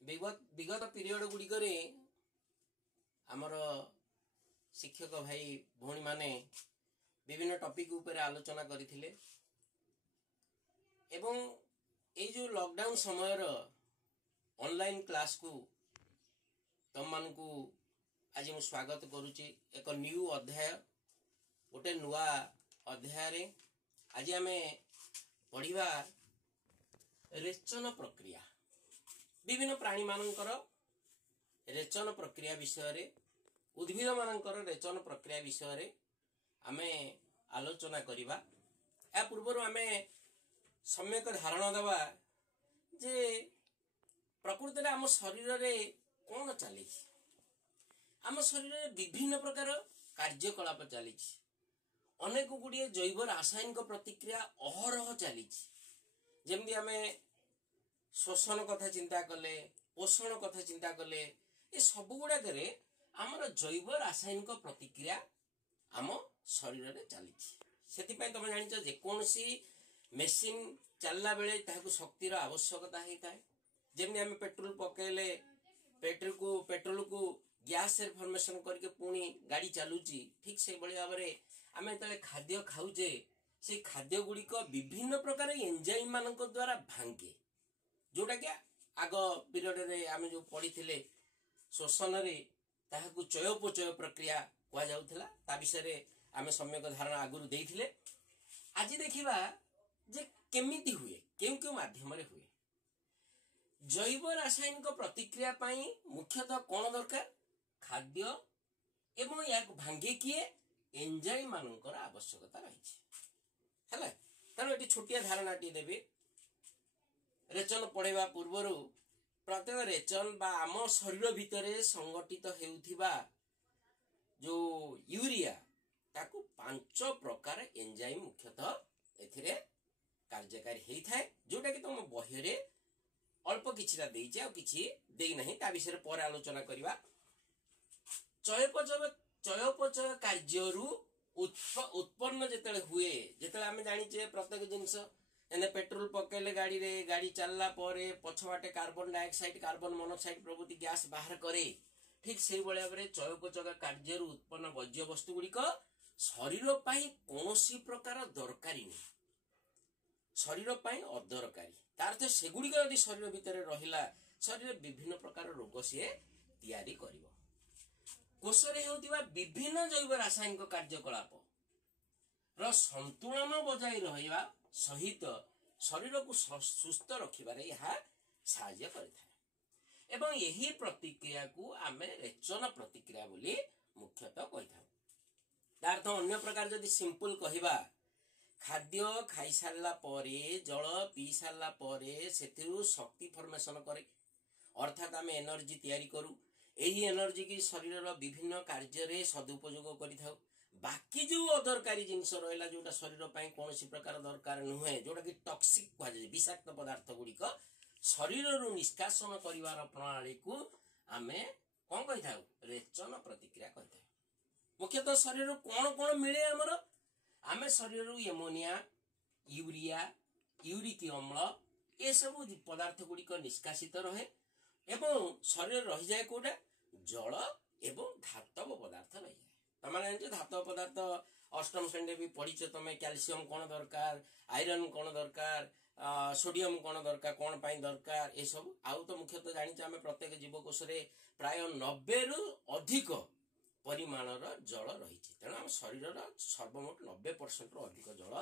विगत पीरियड गुड़िक आमर शिक्षक भाई भौणी माने विभिन्न टॉपिक ऊपर आलोचना करथिले एवं ए जो लॉकडाउन समय ऑनलाइन क्लास को तुम मान को आज मु स्वागत करुच्ची एक न्यू अध्याय गोटे नुआ अध्याय रे आज आमे पढ़िबा रेचन प्रक्रिया विभिन्न प्राणी मानकर रेचन प्रक्रिया विषय रे उद्भिद मानकर रेचन प्रक्रिया विषय रे आमे आलोचना करिबा। या पूर्व आमे सम्यक धारणा देवा जे प्रकृति आम शरीर रे कौन चली आम शरीर रे विभिन्न प्रकार कार्यकलाप चली अनेक गुड़िए जैव रासायनिक प्रतिक्रिया अहरह चली जमती आमे शोषण कथा चिंता कले पोषण कथा चिंता कले ये सब गुड़ाक आमर जैव रासायनिक प्रतिक्रिया आम शरीर में चली से तुम जान जेकोसी मेसीन चलला बेले ताकू शक्तिर आवश्यकता होता है जमी आम पेट्रोल पकेले पेट्रोल को गैस फॉर्मेशन करके पुणी गाड़ी चलुची ठीक से भाव में आम जो खाद्य खाऊे से खाद्य गुड़िक विभिन्न प्रकार एंजाइम मान द्वारा भांगे जोटा कि आग पीरियड रे आम जो पढ़ी शोषण रे ताहाकू चयापचय प्रक्रिया कह जाउथला ता विषय रे आमे सम्यक धारणा आगुरु देइथिले। आज देखिबा जे केमिति हुए केउ माध्यम रे हुए जैव रासायनिक प्रतिक्रिया पाई मुख्यतः कौन दरकार खाद्य एवं या भांगे किए एंजाइम मानकर आवश्यकता रही है। तेणु ये छोटिया धारणा टी देवी रेचन पढ़ेवा पूर्वर प्रत्येक रेचन बा आम शरीर भितर संगठित हेउथिबा जो यूरिया ताकू 5 प्रकार एंजाइम मुख्यतः एथिरे कार्यकारी हेई थाए जोटा कि तुम बही रे अल्प किछिटा देइचे आ किछि देई नाही ता विषय पर आलोचना करिवा। चयापचय कार्यरू उत्पन्न जेतले हुए जेतले आमे जानिचे प्रत्येक जिंस एने पेट्रोल पकेले गाड़ी चलला परे पछवाटे कार्बन डाइऑक्साइड कार्बन मोनोक्साइड प्रभृति गैस बाहर करे ठीक से भाव में चयापचय कार्य उत्पन्न वर्ज्य वस्तु गुड़िक शरीर पाई कौनसी प्रकार दरकारी नहीं शरीर पाई अदरकारी तार अर्थ सेगुड़िक यदि शरीर भितर रहिला शरीर विभिन्न प्रकार रोग सी तैयारी करिवो। कोशरे होतिबा विभिन्न जैव रासायनिक कार्यकलाप र संतुलन बजाय रहिबा सहित शरीर को सुस्थ रखिबारे यह साहाय्य करिଥାଏ एवं यही प्रतिक्रिया को आमे रेचन प्रतिक्रिया बोली मुख्यतः कहि थाउ। तार तो अन्य प्रकार जदि सिंपल कहिबा खाद्य खाई सारला परे जल पी सारला परे सेथिरु शक्ति फॉर्मेशन करे अर्थात आमे एनर्जी तैयारी करू एही एनर्जी की शरीर विभिन्न कार्य रे सदुपयोग करिथाउ। बाकी जो अदरकारी जिनस रहा जोटा शरीर कौन प्रकार दरकार नुहे जोटा कि टॉक्सिक कह विषाक्त पदार्थ गुड़िक शरीर निष्कासन करिवार प्रणाली को आमे कौन कहि थाउ रेचन प्रतिक्रिया कहि थाउ। मुख्यतः शरीर कौन कौन मिले आमर आमे शरीर एमोनिया यूरिया यूरिक अम्ल ये सब पदार्थ गुड़िक निष्कासित रहे एवं शरीर रही जाए कोटा जल एवं धातव पदार्थ रही जाए। तमाने धातव पदार्थ अष्टम श्रेणी भी पढ़ीच तुम कैल्शियम कौन दरकार आयरन कौन दरकार सोडियम कौन दरकार कौन पाई दरकार ये सब आउ तो मुख्यतः जानी आम प्रत्येक जीवकोश प्राय 90 रु अधिक परिमाणर जल रही तेणु आम शरीर सर्वमोट 90% रु अधिक जल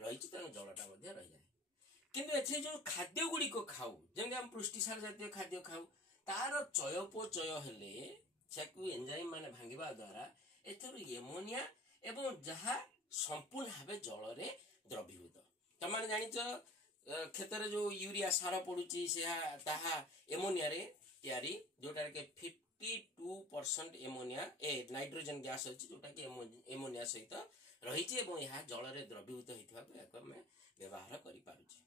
रही तेणु जलटा रही जाए किंतु एथि जो खाद्य गुड़िक खाऊ जमी आम पुष्टिसार जातीय खाद्य खाऊ तार चयापचय हेले सेकु एंजाइम माने भांगिबा द्वारा एथुरु एमोनिया एवं जहा संपूर्ण भाव जल रे द्रवीभूत तमाने जानिच खेत रे जो यूरिया सार पड़ुची से ताहा एमोनिया रे तयारी जोटा के 52% एमोनिया नाइट्रोजन गैस अछि जोटा कि एमोनिया सहित रही एवं यह जल रे द्रवीभूत होइथबा में व्यवहार करि पारुची।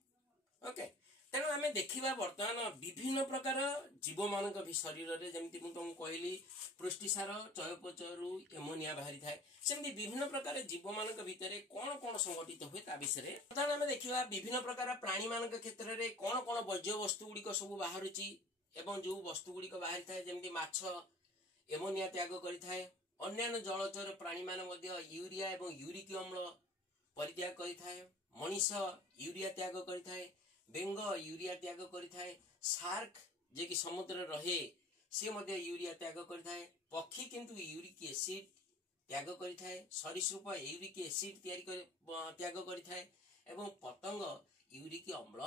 ओके तेणु आम देखा बर्तमान विभिन्न प्रकार जीव मान शरीर में जमी तुमको कहली पुष्टिसार चयापचय एमोनिया बाहरी थाए सेमती विभिन्न प्रकार जीव मान भितर कौन कौन संगठित हुए ता विषय बर्तमान आम देखा विभिन्न प्रकार प्राणी मान क्षेत्र में कौन कौन वर्ज्य वस्तु गुड़िक सब बाहर एवं जो वस्तु गुड़िक बाहरी थाए जमी माछ एमोनिया त्याग करिथाए अन्यान्य जलचर प्राणी मान यूरिया एवं यूरिक अम्ल परित्याग करिथाए मनीष यूरिया त्याग करिथाए बेंग यूरिया त्याग करिथाए शार्क जे कि समुद्र रहे से मध्य यूरिया त्याग करिथाए पक्षी किंतु यूरिक एसिड त्याग करिथाए सरीसृप यूरिक एसिड त्याग करिथाए एवं पतंग यूरिक अम्ल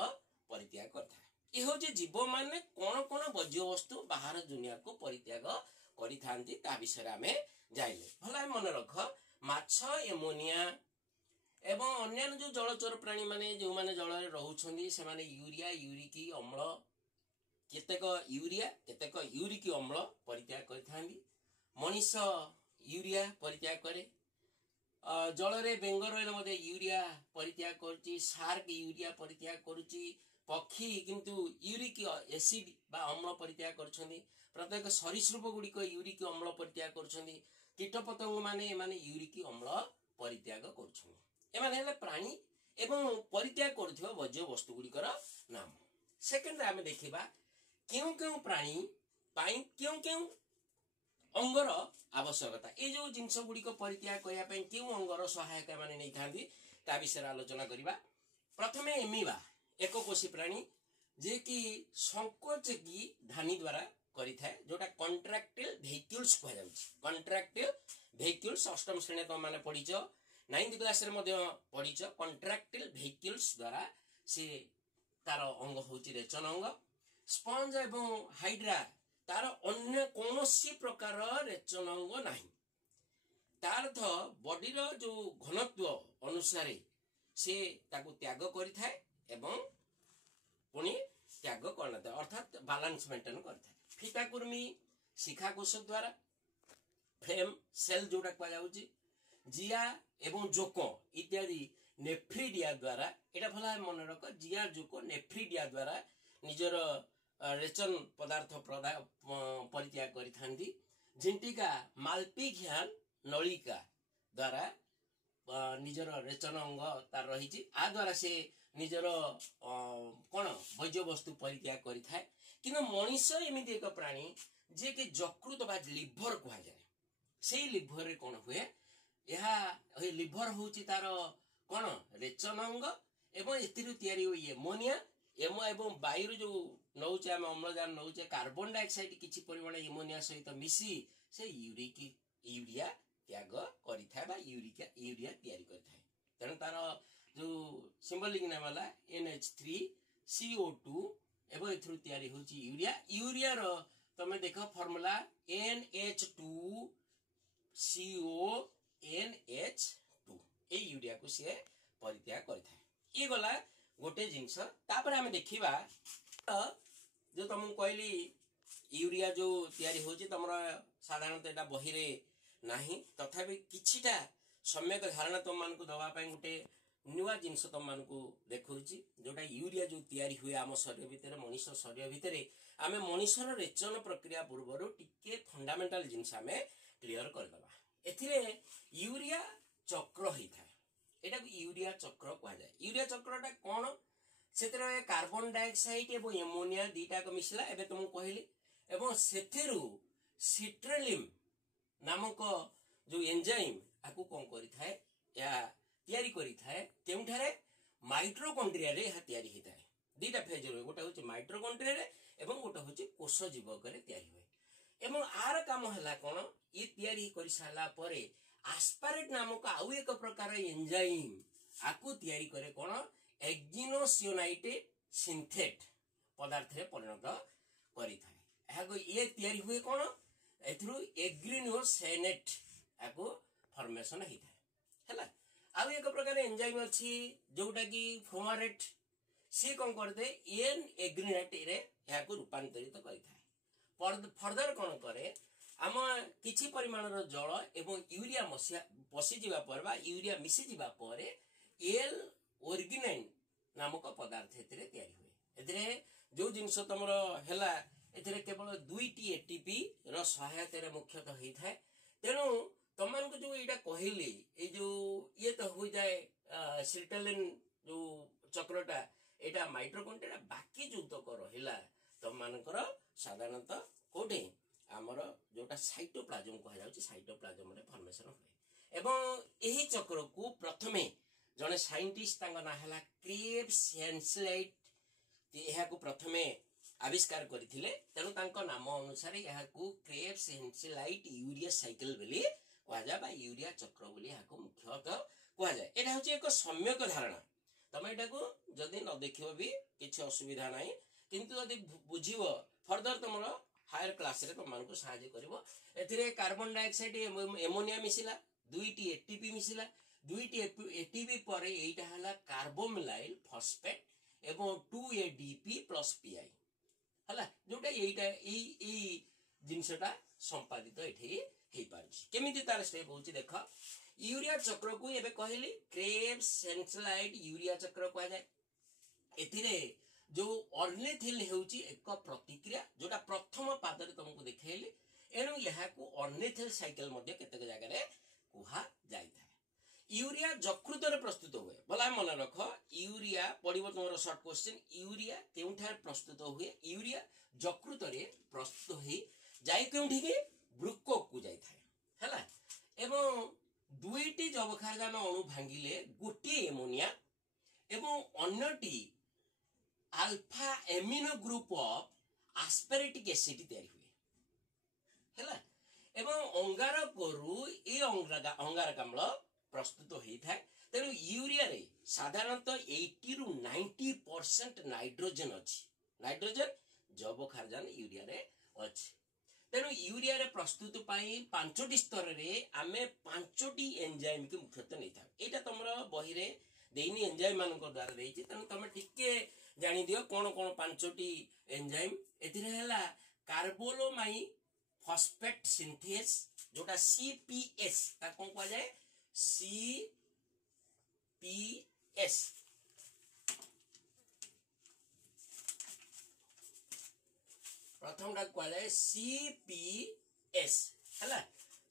परित्याग करिथाए। ये हूँ जीव माने कौन कौन वर्ज्य वस्तु बाहर दुनिया को परित्याग करिथांती ता विषय आम जाइले भला मन रख माछ एमोनिया एवं अन्यान्य जो जलचर प्राणी माने जो माने जल रोचंदी से माने यूरिया यूरिक अम्ल केतेक यूरिया केतेक यूरिक अम्ल परित्याग करिथांती मनीष यूरिया परित्याग करे जल रे बेंग रही यूरिया परित्याग करुच्ची शार्क यूरिया परित्याग करुच्ची पक्षी किंतु यूरिक एसिड बा अम्ल परित्याग कर प्रत्येक सरीसृप गुड़िक यूरिक अम्ल परित्याग कर कीटपतंग माने माने यूरिक अम्ल परित्याग कर प्राणी एवं परित्याग कर वर्ज्य वस्तु गुड़िकर नाम। सेकेंड आम देखा क्यों क्यों प्राणी क्यों क्यों अंगर आवश्यकता ये जो जिनस गुड़िक परित्याग करने क्यों अंगर सहायक माने नहीं था विषय आलोचना करवा। प्रथमे एमिबा एक कोशी प्राणी जे कि संकोच की धानी द्वारा करिथाए जोटा कॉन्ट्रैक्टाइल वेहिकल्स कह जाउछि कॉन्ट्रैक्टाइल वेहिकल्स अष्टम श्रेणी तुम माने पढ़िछ 9th क्लास रे मध्य पढ़िछ कॉन्ट्रैक्टाइल वेहिकल्स द्वारा से तार अंग होछि रेचन अंग स्पंज एवं हाइड्रा तार अन्य कौनसी प्रकार रेचन अंग नहीं तार बॉडी रो जो घनत्व अनुसार से ताकू त्याग करिथाए एवं पुणी त्याग करना अर्थात बैलेंस मेंटेन करता है। फीता कुर्मी शिखा कोश द्वारा फ्रेम सेल जोटा कहुच्छी जिया एवं जोक इत्यादि नेफ्रिडिया द्वारा एटा भला मन रख जिया जोक नेफ्रिडिया द्वारा निजर रेचन पदार्थ परित्याग करिथांती झिंटिका मालपिघियान नलिका द्वारा निजर रेचन अंग तार रही आ द्वारा से निजर कौन वर्ज्य वस्तु परित्याग करिथाए किंतु मनीष एमती एक प्राणी जे कि जकृत बा लिभर कह जाए से लिभर रे कौन हुए यह लिभर होची तार कौन रेचन अंग एवं एतिरु तयारी हुई एमोनिया एवं वायु जो नौचे आम अम्लजान नौचे कार्बन डाइऑक्साइड किछि परिमाण एमोनिया सहित मिसी से यूरिया त्याग करिथाए बा यूरिया तयारी करिथाए तेणु तार जो सिंबलिक नाम वाला NH3CO2 एवं एथुरु तयारी होची यूरिया रो तमे देखो फार्मूला NH2CONH2 ए यूरिया को से परित्याग करिथाए। ये गला गोटे जिंस तापर हम देखिबा जो तुमको कहली यूरिया जो तयारी होची तमरा साधारणतः एटा बही रे नाही तथापि किछिटा सम्यक धारणा तुम मानकु दवा पय गोटे नुआ जिनस तुम मानकु देखौची जोटा यूरिया जो तयारी हुए आम शरीर भितर मनीष शरीर भितर आमे मनीषर रेचन प्रक्रिया पूर्व टिके फंडामेंटल जिनस आमे क्लियर कर दबा। एथिरे यूरिया चक्र होता है एटा यूरिया चक्र कह जाए। यूरिया चक्रटा कौन से कार्बन डाइऑक्साइड एवं एमोनिया दीटा को मिसला एबे तुमको कहली एवं सेथिरु सिट्रेलिम नामक जो एंजाइम आकु कौन करिथाए या तयारी करिथाए केउठारे माइटोकॉन्ड्रिया रे यह तयारी होता है। दीटा फेज रे गोटा होची माइटोकॉन्ड्रिया रे एवं गोटा होची कोष जीवक रे तयारी हुए एवं आर काम हला कोन ये तयारी करि साला परे आस्पारेट नामक आउ एक प्रकार एंजाइम आकु तयारी करे कोन एक्जिनोसियोनाइटेड सिंथेट पदार्थ रे परिणत करिथाए। एहाको ये तयारी हुए कोन एथरु एग्रिनोसेनेट आकु फॉर्मेशन होता है। आउ एक प्रकार एंजाइम अच्छी जोटा कि फ्रोमारेट सी कौन करते एन एग्रिनेट रे याको रूपांतरित करिथाए। फर्दर कौन करे आम किछि परिमाणर जल एवं यूरिया पशि जिबा पर बा यूरिया मिसी जिबा पर एल ऑर्गेनाइन नामक पदार्थ एथिरे तयारी हुए। एथिरे जो जिंस तमर हैला एथिरे केवल 2टी एटीपी रो सहायता रे मुख्यतः होई थाए। तेणु तमन को जो एटा कहली ए जो ये तो हो जाए सिर्टेलिन जो चक्रटा एटा माइटोकॉन्ड्रिया बाकी जो तक रहिला तम मानकर साधारणतः कोठे आमर जोटा साइटोप्लाज्म कह जाउची साइटोप्लाज्म रे फॉर्मेशन हुए एवं एही चक्र को प्रथमे जने साइंटिस्ट तांगा ना हला क्रेब्स हेंसलाइट यह को प्रथमे आविष्कार करथिले तेणु तांको नाम अनुसार यह को क्रेब्स हेंसलाइट यूरिया साइकिल बोली कहा जाए बा यूरिया चक्र बोली यह को मुख्यतः कहा जाए। एटा होची एक सम्यक धारणा तमे एटा को जदी न देखिबो भी किछि असुविधा नाही किंतु जदी बुझिबो फर्दर तमरो हायर क्लास रे तमन को सहायता करिवो। एथिरे कार्बन डाइऑक्साइड एमोनिया मिसिला दुईटी एटीपी मिसिला दुईटी एटीपी पर एटा हला कार्बोमिलाइल फॉस्फेट एवं 2ADP + PI हला जोटा एटा ई जिनसटा संपादित एठी हे पारछि केमिति तार स्टेप होछि देख यूरिया चक्र को एबे कहली क्रेब्स हेंसलाइट यूरिया चक्र कहा जाए। एथिरे जो ऑर्निथिल हेउची एक प्रतिक्रिया जोटा प्रथम पाद रे तुमको देखैली एनु यहा को ऑर्निथिल साइकिल मध्ये केतक जगह रे कुहा जाय था। यूरिया जकृत रे प्रस्तुत हुए भला मन रख यूरिया पडिबो तुमरो शॉर्ट क्वेश्चन यूरिया केउठार प्रस्तुत हुए यूरिया जकृत रे प्रस्तुत होई जाय केउठी के वृक्क को जाय था हला एवं दुईटी जबखारजान अणु भांगिले गोटे एमोनिया एवं अन्यटी alpha amino group of aspartic acid तैयारी हुए हला एवं अंगारकरू ए अंगारक अम्ल प्रस्तुत होई थाए। तेणु यूरिया रे साधारणतः 80 रु 90% नाइट्रोजन अछि नाइट्रोजन जबखारजान यूरिया रे अछि। तेणु यूरिया रे प्रस्तुत पाई पांचटी स्तर रे आमे पांचटी एंजाइम के मुख्यतः नै था। एटा तमरो बही रे देइनी एंजाइम मान को द्वारा देइछि तेणु तमे टिके जानि दियो कोन कोन पांचटी एंजाइम एथिरे हला कार्बोलोमाइ फॉस्फेट सिंथेस जोटा CPS ता कोन कहै जाय CPS प्रथम टा कहै जाय CPS हला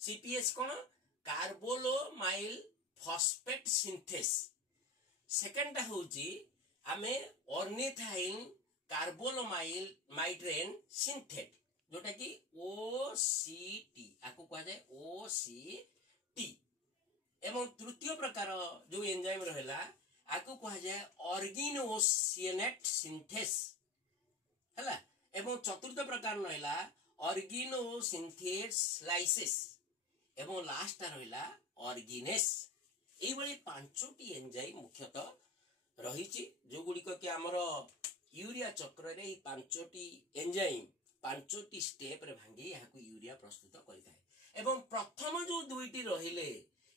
CPS कोन कार्बोलोमाइल फॉस्फेट सिंथेस सेकंड टा होची आमे ऑर्निथाइल कार्बोलोमाइल माइट्रेन सिंथेट जोटा कि OCT आको कहा जाए OCT एवं तृतीय प्रकार जो एंजाइम रहला आको कहा जाए ऑर्गेनोसिनेट सिंथेस हला एवं चतुर्थ प्रकार रहला ऑर्गेनोसिंथेस लाइसिस एवं लास्ट रहला ऑर्गेनेस एई बळी पांचटी एंजाइम मुख्यतः रहिछि जो गुडी को कि हमरो यूरिया चक्र रे पांचटी एंजाइम पांचटी स्टेप रे भांगी यहा को यूरिया प्रस्तुत करिताय एवं प्रथम जो दुईटी रहिले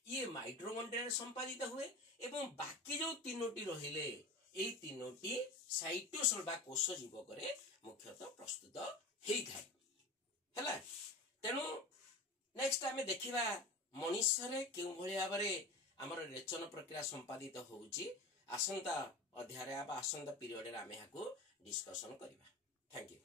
ये माइटोकॉन्ड्रिया संपादित हुए एवं बाकी जो तीनोटी रहिले एई तीनोटी साइटोसोल बा कोष जीवक रे मुख्यतः प्रस्तुत हेई थाए हला। तेनु नेक्स्ट आमे देखिबा मनुष्य रे केउ भली भाबरे हमर रेचन प्रक्रिया संपादित होउची आसंता अध्याय आबा आसंता पीरियड रे आमे हाको डिस्कशन करिबा। Thank you.